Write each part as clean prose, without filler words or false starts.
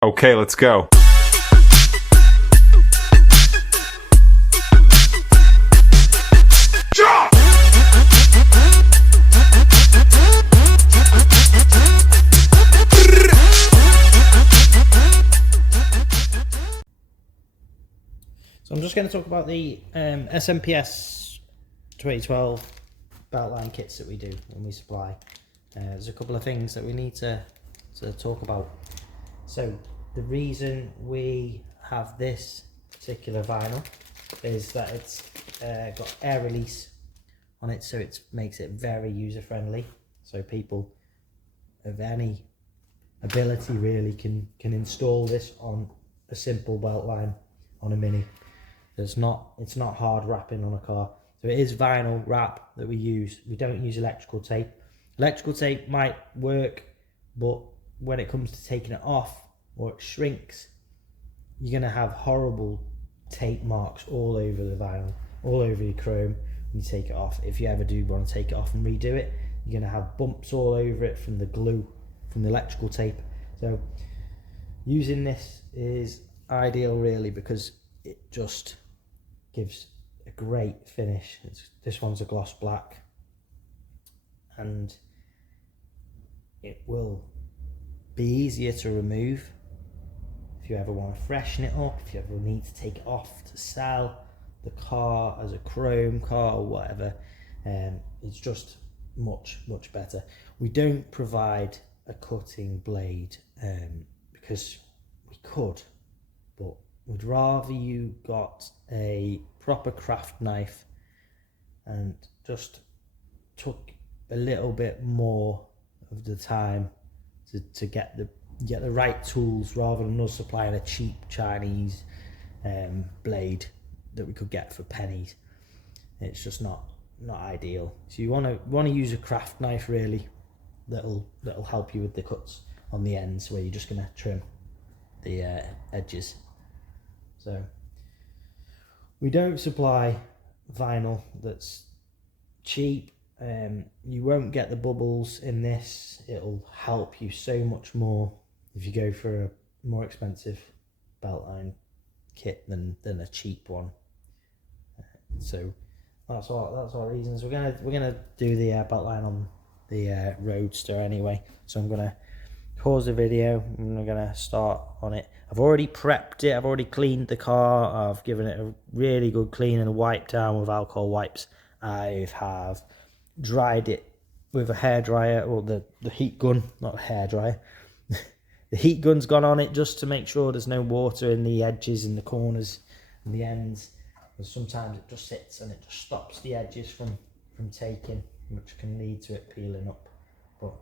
Okay, let's go. So I'm just going to talk about the SMPS 2012 Beltline kits that we do when we supply. There's a couple of things that we need to talk about. So the reason we have this particular vinyl is that it's got air release on it, so it makes it very user friendly. So people of any ability really can install this on a simple Beltline on a Mini. It's not hard wrapping on a car. So it is vinyl wrap that we use. We don't use electrical tape. Electrical tape might work, but when it comes to taking it off or it shrinks, you're going to have horrible tape marks all over the vinyl, all over your chrome when you take it off. If you ever do want to take it off and redo it, you're going to have bumps all over it from the glue, from the electrical tape. So using this is ideal really, because it just gives a great finish. This one's a gloss black, and it will be easier to remove if you ever want to freshen it up, if you ever need to take it off to sell the car as a chrome car or whatever. It's just much better. We don't provide a cutting blade because we could, but we'd rather you got a proper craft knife and just took a little bit more of the time to get the right tools, rather than us supplying a cheap Chinese blade that we could get for pennies. It's just not ideal. So you want to use a craft knife really, that'll help you with the cuts on the ends where you're just going to trim the edges. So we don't supply vinyl that's cheap. You won't get the bubbles in this. It'll help you so much more if you go for a more expensive Beltline kit than a cheap one. So that's our reasons. We're gonna do the Beltline on the Roadster anyway. So I'm gonna pause the video and we're gonna start on it. I've already prepped it. I've already cleaned the car. I've given it a really good clean and wipe down with alcohol wipes. I have dried it with a hairdryer, or the heat gun, not a hairdryer. The heat gun's gone on it just to make sure there's no water in the edges and the corners and the ends, because sometimes it just sits and it just stops the edges from taking, which can lead to it peeling up. But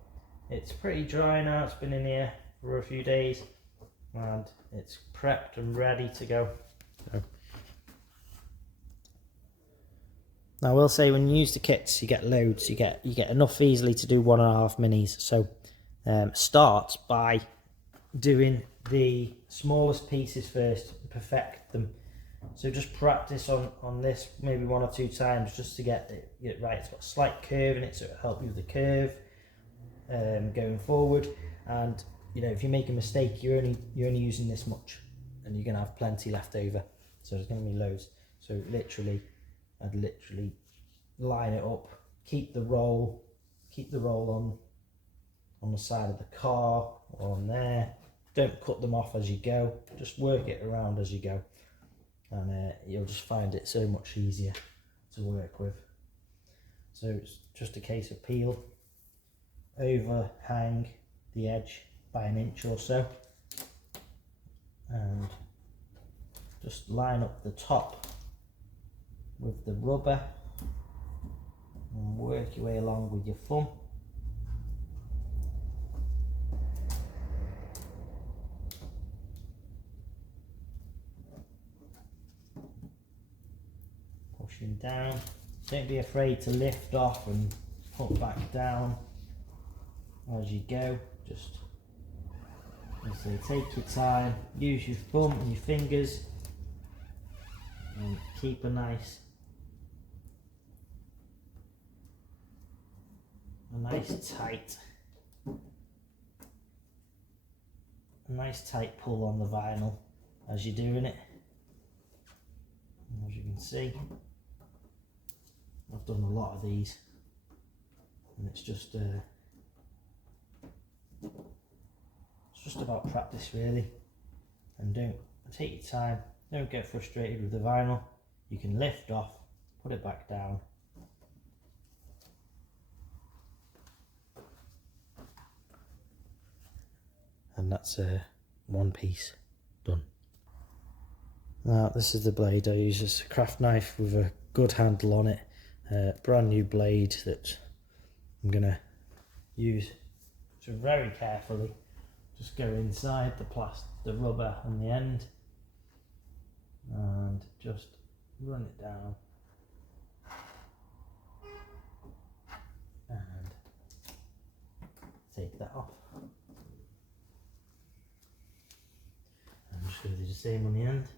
it's pretty dry now. It's been in here for a few days and it's prepped and ready to go. So now I will say, when you use the kits, you get loads. You get enough easily to do 1.5 minis. So start by doing the smallest pieces first, perfect them. So just practice on this maybe 1 or 2 times just to get it right. It's got a slight curve in it, so it'll help you with the curve going forward. And you know, if you make a mistake, you're only using this much, and you're gonna have plenty left over. So there's gonna be loads. So I'd literally line it up, keep the roll on the side of the car or on there. Don't cut them off as you go, just work it around as you go, and you'll just find it so much easier to work with. So it's just a case of peel, overhang the edge by 1 inch or so, and just line up the top with the rubber and work your way along with your thumb. Pushing down. Don't be afraid to lift off and put back down as you go. Just as I say, take your time, use your thumb and your fingers, and keep a nice tight nice tight pull on the vinyl as you're doing it. And as you can see, I've done a lot of these, and it's just about practice really. And don't take your time, don't get frustrated with the vinyl. You can lift off, put it back down. And that's one piece done. Now this is the blade I use. It's a craft knife with a good handle on it. Brand new blade that I'm gonna use. So very carefully, just go inside the rubber on the end, and just run it down. And take that off. I'm just going to do the same on the end.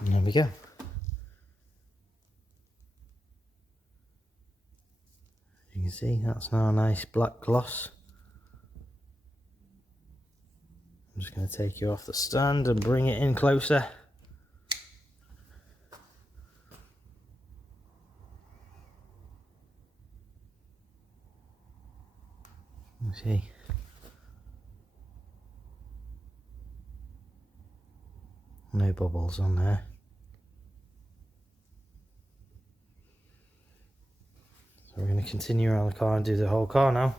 And there we go. You can see that's now a nice black gloss. I'm just going to take you off the stand and bring it in closer. You see. No bubbles on there. So we're going to continue around the car and do the whole car now.